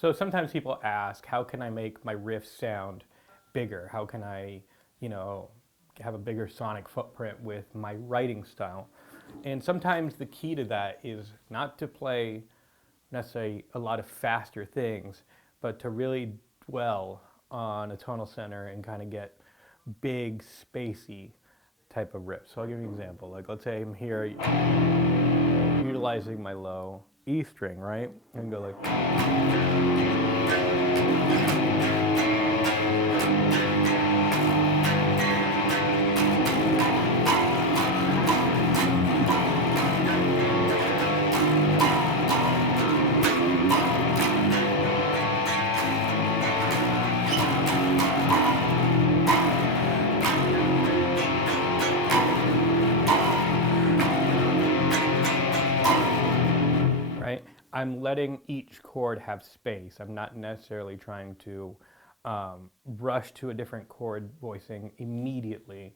So sometimes people ask, how can I make my riffs sound bigger? How can I, you know, have a bigger sonic footprint with my writing style? And sometimes the key to that is not to play necessarily a lot of faster things, but to really dwell on a tonal center and kind of get big, spacey type of riffs. So I'll give you an example. Like, let's say I'm here utilizing my low E string, right? And go like, right? I'm letting each chord have space. I'm not necessarily trying to rush to a different chord voicing immediately.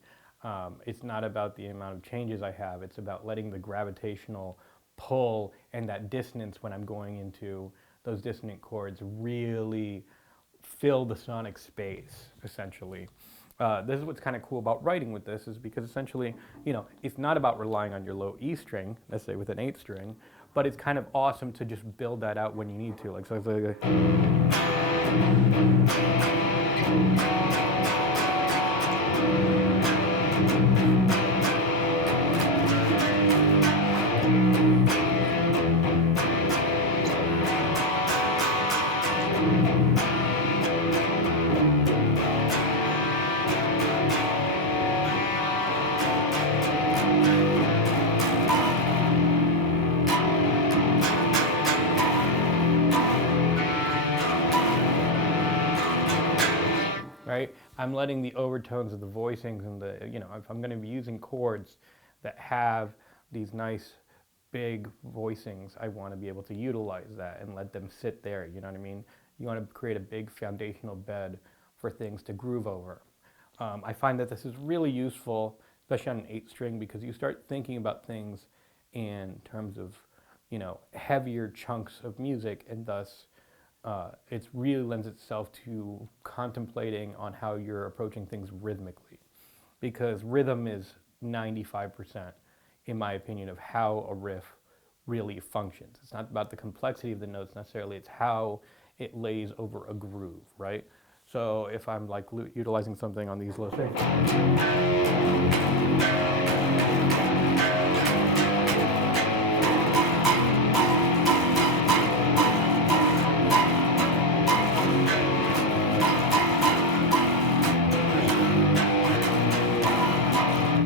It's not about the amount of changes I have. It's about letting the gravitational pull and that dissonance when I'm going into those dissonant chords really fill the sonic space, essentially. This is what's kind of cool about writing with this, is because essentially, you know, it's not about relying on your low E string, let's say with an 8 string, but it's kind of awesome to just build that out when you need to. Like, so it's like right? I'm letting the overtones of the voicings and the, you know, if I'm going to be using chords that have these nice big voicings, I want to be able to utilize that and let them sit there, you know what I mean? You want to create a big foundational bed for things to groove over. I find that this is really useful, especially on an 8 string, because you start thinking about things in terms of, you know, heavier chunks of music, and thus it really lends itself to contemplating on how you're approaching things rhythmically, because rhythm is 95%, in my opinion, of how a riff really functions. It's not about the complexity of the notes necessarily, it's how it lays over a groove, right? So if I'm like utilizing something on these low strings,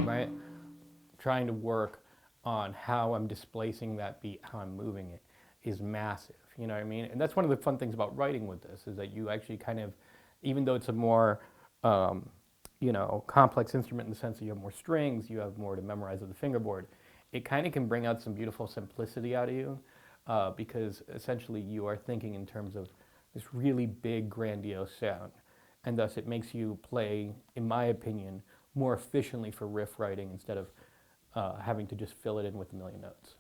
right? Trying to work on how I'm displacing that beat, how I'm moving it, is massive. You know what I mean? And that's one of the fun things about writing with this, is that you actually kind of, even though it's a more, you know, complex instrument in the sense that you have more strings, you have more to memorize with the fingerboard, it kind of can bring out some beautiful simplicity out of you, because essentially you are thinking in terms of this really big, grandiose sound. And thus it makes you play, in my opinion, more efficiently for riff writing instead of having to just fill it in with a million notes.